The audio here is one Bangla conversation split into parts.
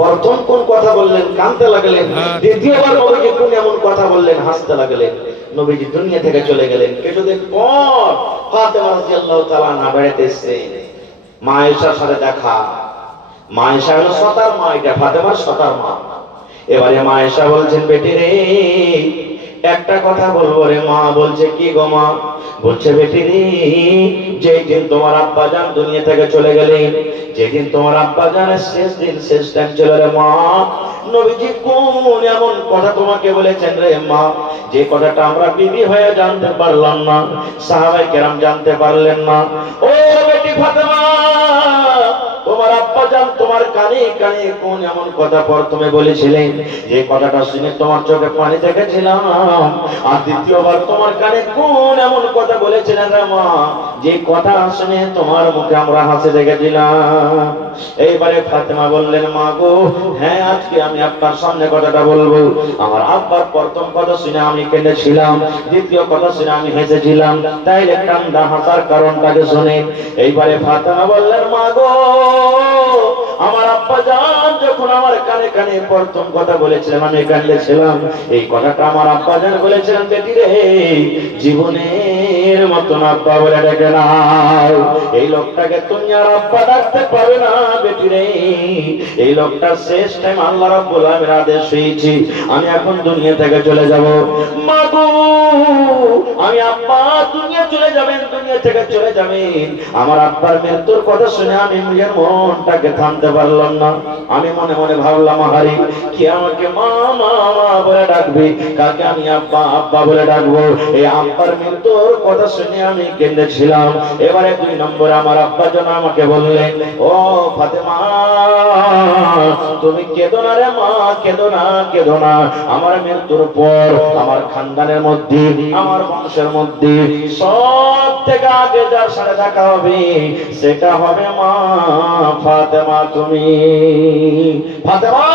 প্রথম কোন কথা বললেন? কাঁদতে লাগলেন। দ্বিতীয়বার নবীজি কোন এমন কথা বললেন? হাসতে লাগলেন। নবীজি দুনিয়া থেকে চলে গেলেন। কিছুদিন পর ফাতেমা রাদিয়াল্লাহু তাআলা আনহা বেড়াতে এসেছেন। মা আয়েশার সাথে দেখা। মা আয়েশা হলো সতার মা, এটা ফাতেমার সতার মা। এবারে মা আয়েশা বলছেন, বেটি রে একটা কথা বলবো রে মা। বলছে, কি গো মা? বলছে, বেটি রে যেই দিন তোমার আব্বা জান দুনিয়া থেকে চলে গেলেন, যেদিন তোমার আব্বা জানের শেষ দিন, শেষ টাইম ছিল রে মা, নবীজি কোন এমন কথা তোমাকে বলেছেন রে মা, যে কথাটা আমরা বিবি হয়ে জানতে পারলাম না, সাহাবায়ে কেরাম জানতে পারলেন না। ও বেটি ফাতেমা, তোমার আব্বা জান তোমার কানে কানে কোন এমন কথা প্রথমে বলেছিলেন, যে কথাটা শুনে তোমার চোখে পানি দেখেছিলাম? আর দ্বিতীয়বার তোমার কানে কোন এমন কথা বলেছিলেন রে মা, যে কথা শুনে তোমার মুখে আমরা হাসি দেখেছিলাম? এইবারে ফাতেমা বললেন, মা গো হ্যাঁ, আজকে আমি আপনার সামনে কথাটা বলবো। আমার আব্বার প্রথম কথা শুনে আমি কেঁদেছিলাম, দ্বিতীয় কথা শুনে আমি হেসেছিলাম, তাইলে কান্দা হাসার কারণটাকে শুনে। এইবারে ফাতেমা বললেন, মা গো আমার আব্বা জান যখন আমার কানে কানে প্রথম কথা বলেছিলেন আমি কাঁদেছিলাম। এই কথাটা আমার আব্বা জান বলেছিলেন, বেটি রে জীবনের মতন আব্বা বলে ডেকে নাও। এই লোকটাকে তুমি আর আব্বা ডাকতে পারবে না বেটি রে। এই লোকটার শেষ টাইম আল্লাহ রাব্বুল আলামিনের আদেশ হয়েছে, আমি এখন দুনিয়া থেকে চলে যাব। মা গো আমি আব্বা দুনিয়া চলে যাবেন, দুনিয়া থেকে চলে যাবেন। আমার আব্বার মৃত্যুর কথা শুনে আমি নিজের মনটাকে থামতে পারলাম না। আমি মনে মনে ভাবলাম, হারি কি আমাকে মা মা বলে ডাকবে, কাকে আমি আব্বা আব্বা বলে ডাকবো? এই আব্বার মৃত্যুর কথা শুনে আমি কেঁদেছিলাম। এবারে 2 নম্বর আমার আব্বা যেন আমাকে বললেন, ও ফাতেমা তুমি কেঁদো না রে মা, কেঁদো না, কেঁদো না। আমার মৃত্যুর পর আমার খানদানের মধ্যে, আমার বংশের মধ্যে সব থেকে আগে যার সাথে দেখা হবে সেটা হবে মা ফাতেমা। তুমি ফাতেমা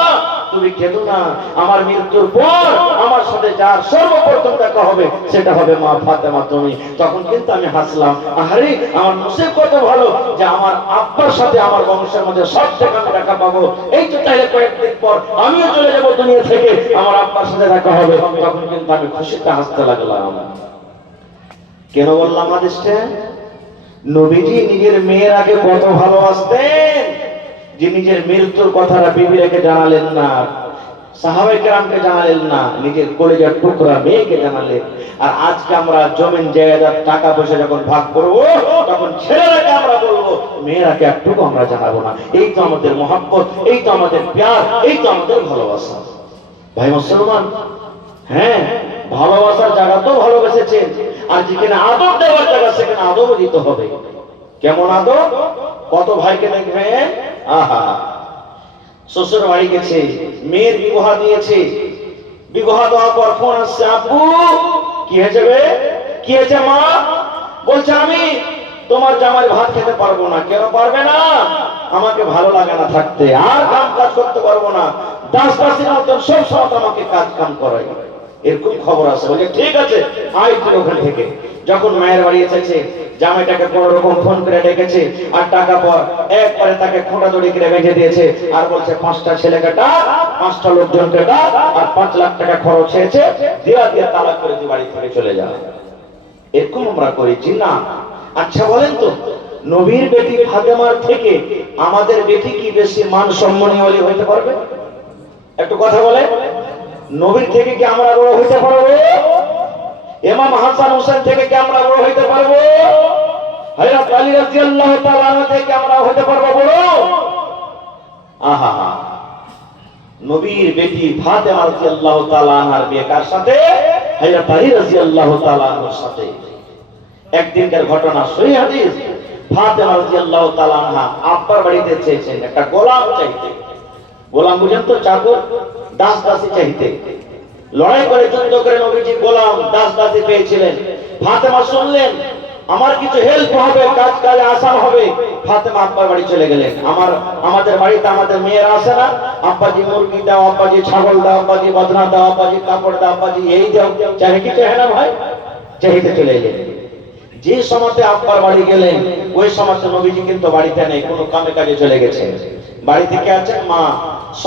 তুমি কেঁদো না, আমার মৃত্যুর পর আমার সাথে যার সর্বপ্রথম দেখা হবে সেটা হবে মা ফাতেমা তুমি। তখন কিন্তু আমি হাসলাম, আরে আমার নসিব কত ভালো যে আমার আব্বার সাথে আমার বংশের মধ্যে সব থেকে আমি দেখা পাবো। এই তো তাইলে কয়েকদিন পর আমিও চলে যাবো দুনিয়া থেকে, আমার আব্বার সাথে দেখা হবে। তখন কিন্তু আমি খুশিতে হাসতে লাগলাম। কেন বললাম হাদিসটা? নবীজি নিজের মেয়ের আগে কত ভালোবাসতেন যে নিজের মৃত্যুর কথাটা বিবিকে জানালেন না, সাহাবায়ে কেরামকে জানালেন না, নিজের কলিজার টুকরা মেয়েকে জানালেন। আর আজকে আমরা জমিন জায়গার টাকা পয়সা যখন ভাগ করবো তখন ছেলেরাকে আমরা বলবো, মেয়েরাকে একটুকু আমরা জানাবো না। এই তো আমাদের মহব্বত, এই তো আমাদের প্যার, এই তো আমাদের ভালোবাসা। ভাই মুসলমান, হ্যাঁ ভালোবাসার জায়গা তো ভালোবেসেছেন, আর যেখানে আদর দেওয়ার জায়গা সেখানে আদরও দিতে হবে। কেমন আদর? কত ভাইকে দেখবেন, আহা শ্বশুর বাড়ি গেছে, মেয়ের বিবাহ দিয়েছে, বিবাহ দেওয়ার পর ফোন আসছে, আব্বু কি হয়েছে বে, কি হয়েছে মা? বলছে, আমি তোমার জামাই ভাত খেতে পারবো না। কেন পারবে না? আমাকে ভালো লাগে না থাকতে, আর কাম কাজ করতে পারবো না, দাস দাসীর মতন সব সময় আমাকে কাজ কাম করাই। এরকম খবর আছে। বলে ঠিক আছে আয় তুই ওখান থেকে। যখন মায়ের বাড়ি এসেছে, জামাইটাকে কোন রকম ফোন করে ডেকেছে, আর টাকা পর একবারে তাকে খোঁটা দড়ি করে বেঁধে দিয়েছে, আর বলছে 5টা ছেলেকে ডাক, 5টা লোকজনকে ডাক, আর 5 লাখ টাকা খরচ হয়েছে, দিয়া দিয়ে তালাক করে তুই বাড়ি থেকে চলে যা। এরকম আমরা করেছি না? আচ্ছা বলেন তো, নবীর বেটি ফাতেমার থেকে আমাদের বেটি কি বেশি মান সম্মানীয় হইতে পারবে? একটু কথা বলে, নবীর থেকে কি আমরা বড় হইতে পারবো? ইমাম হাসান হোসেন থেকে কি আমরা বড় হইতে পারবো? হযরত আলী রাদিয়াল্লাহু তাআলা থেকে আমরা হইতে পারবো বড়? আহা, নবীর বেটি ফাতেমা রাদিয়াল্লাহু তাআলা আনহার বিয়ে কার সাথে? হযরত আলী রাদিয়াল্লাহু তাআলা আনহার সাথে। একদিনকার ঘটনা, সহিহ হাদিস। ফাতেমা রাদিয়াল্লাহু তাআলা আনহা আব্বার বাড়িতে চেয়েছেন একটা গোলাম চাইতে। গোলাম বুঝেন তো, চাকর, দাস দাসী চাইতে। লড়াই করে যুদ্ধ করে নবীজি গোলাম দাস দাসী পেয়েছিলেন। ফাতেমা শুনলেন আমার কিছু হেল্প হবে, কাজ কাজে আসান হবে। ফাতেমা আব্বার বাড়ি চলে গেলেন। আমাদের বাড়িতে আমাদের মেয়েরা আসে না, আব্বাজি মুরগি দাও, আব্বাজি ছাগল দাও, আব্বাজি বদনা দাও, আব্বাজি কাপড় দাও, আব্বাজি এই দাও, চাহে কি চাহে না ভাই? চাহিতে চলে এলেন। যে সময়তে আব্বার বাড়ি গেলেন ওই সময়তে নবীজি কিন্তু বাড়িতে নেই, কোনো কামে কাজে চলে গেছে। বাড়ি থেকে আছেন মা